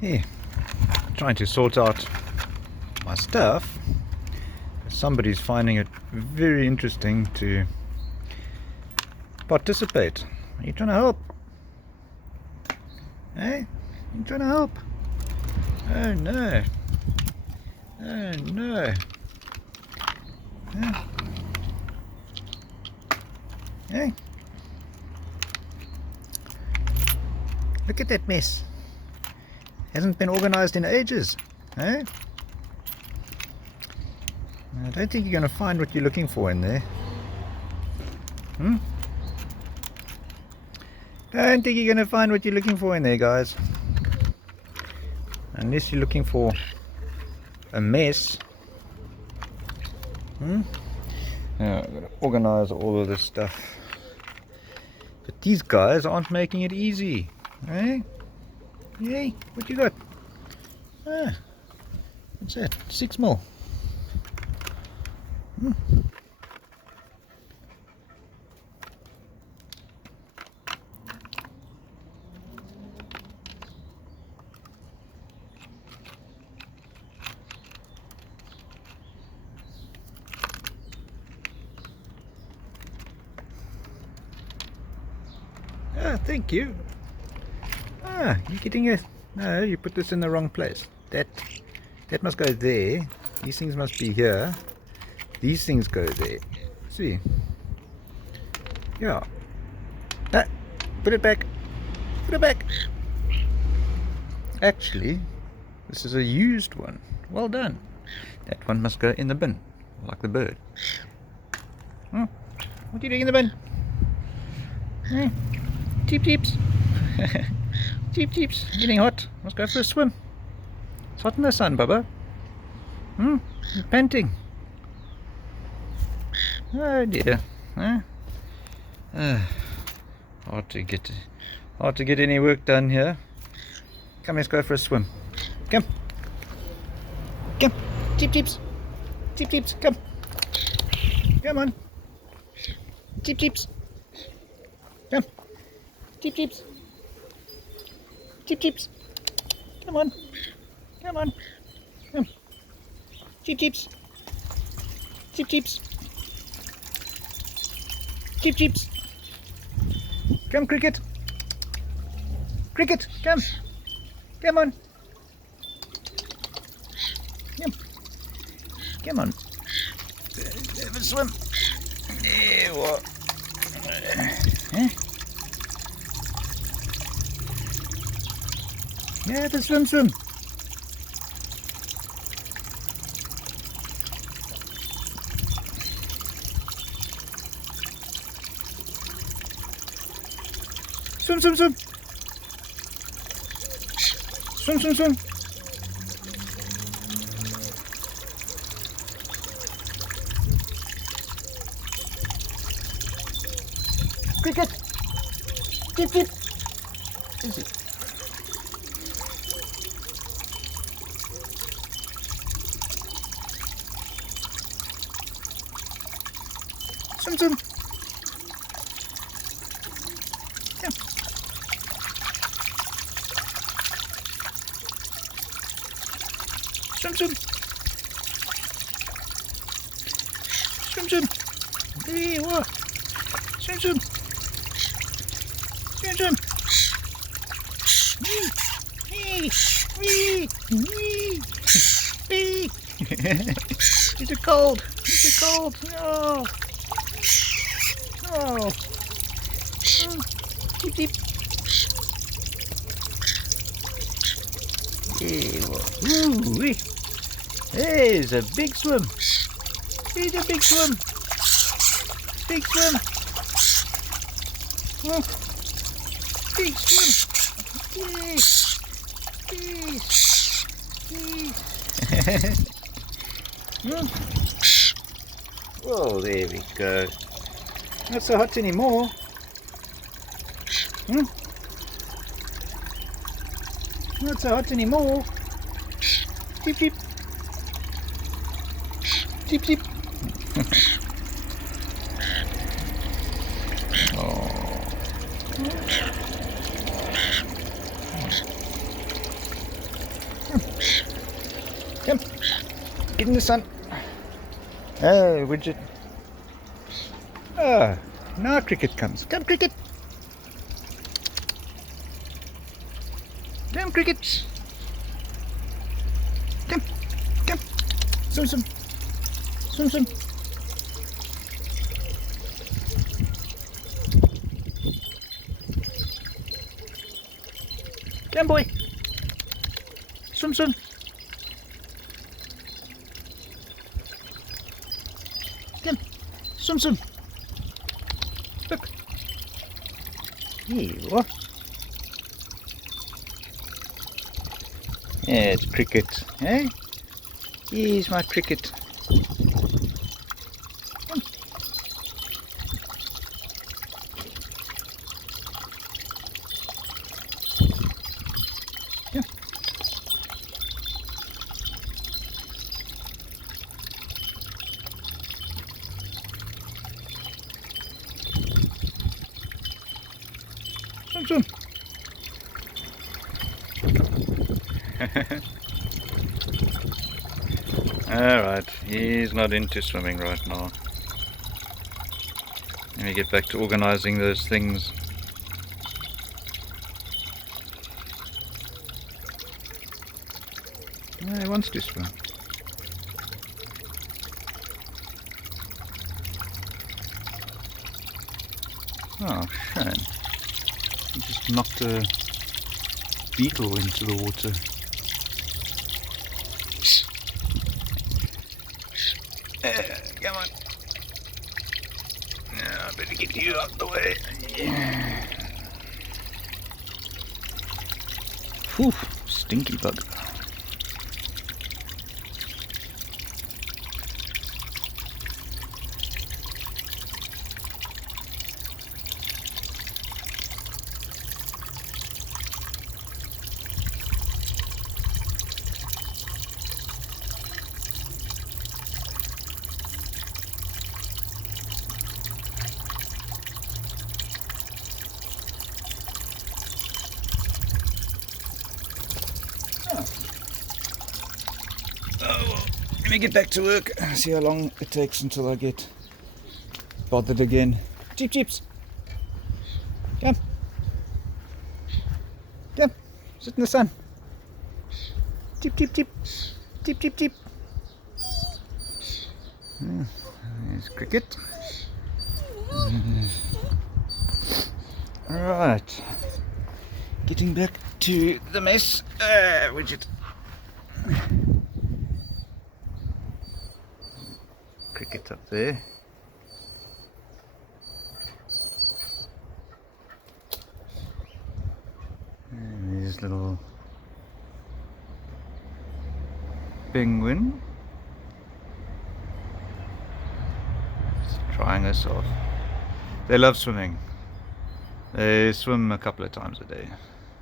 Here, trying to sort out my stuff. Somebody's finding it very interesting to participate. Are you trying to help? Hey? You trying to help? Oh no. Oh no. Huh? Hey? Look at that mess. Hasn't been organized in ages. Eh? I don't think you're going to find what you're looking for in there. I don't think you're going to find what you're looking for in there, guys. Unless you're looking for a mess. I've got to organize all of this stuff. But these guys aren't making it easy. Eh? Hey, what you got? Ah, what's that? 6 mil. Ah, thank you. Ah, you're getting a... No, you put this in the wrong place. That must go there. These things must be here. These things go there. See? Yeah. Ah, put it back. Put it back. Actually, this is a used one. Well done. That one must go in the bin, like the bird. What are you doing in the bin? Cheep cheeps. Cheep cheeps. Getting hot. Let's go for a swim. It's hot in the sun, Bubba. You're panting. Oh dear. Hard to get any work done here. Come, let's go for a swim. Come. Come. Cheep cheeps. Cheep cheeps. Come. Come on. Cheep cheeps. Come. Cheep cheeps. Cheep cheeps. Come on. Come on. Come. Cheep cheeps. Cheep cheeps. Cheep cheeps. Come, cricket. Cricket, come. Come on. Come. Come on. Have a swim. There we are. Huh? Yeah, have a swim. Swim, swim. Swim. Cricket. Cheep. Easy. Swim. Come. Swim. There you are. Swim. It's a cold. Oh. Cheep. Ooh-wee. There's a big swim. Big swim. Big swim. Whoa, there we go. Not so hot anymore. Not so hot anymore. Cheep. Come, get in the sun. Oh, widget. Ah, now cricket comes. Come, cricket. Come, cricket. Come, come. Swim, swim. Swim, swim. Come, boy. Swim, swim. Come. Swim, swim. Look. Here you are. Yeah, it's cricket. Eh? Here's my cricket. Come. Come. Swim, swim. Alright, he's not into swimming right now. Let me get back to organizing those things. No, he wants to swim. Oh, shame. He just knocked a beetle into the water. Come on. Now I better get you out the way. Yeah. Whew, stinky bug. Oh, well, let me get back to work. See how long it takes until I get bothered again. Cheep cheeps. Come. Come. Sit in the sun. Cheep cheep cheep. Cheep cheep cheep. There's cricket. Alright. Getting back to the mess. Widget. Cricket up there. And there's little penguin. Just trying herself. They love swimming. They swim a couple of times a day.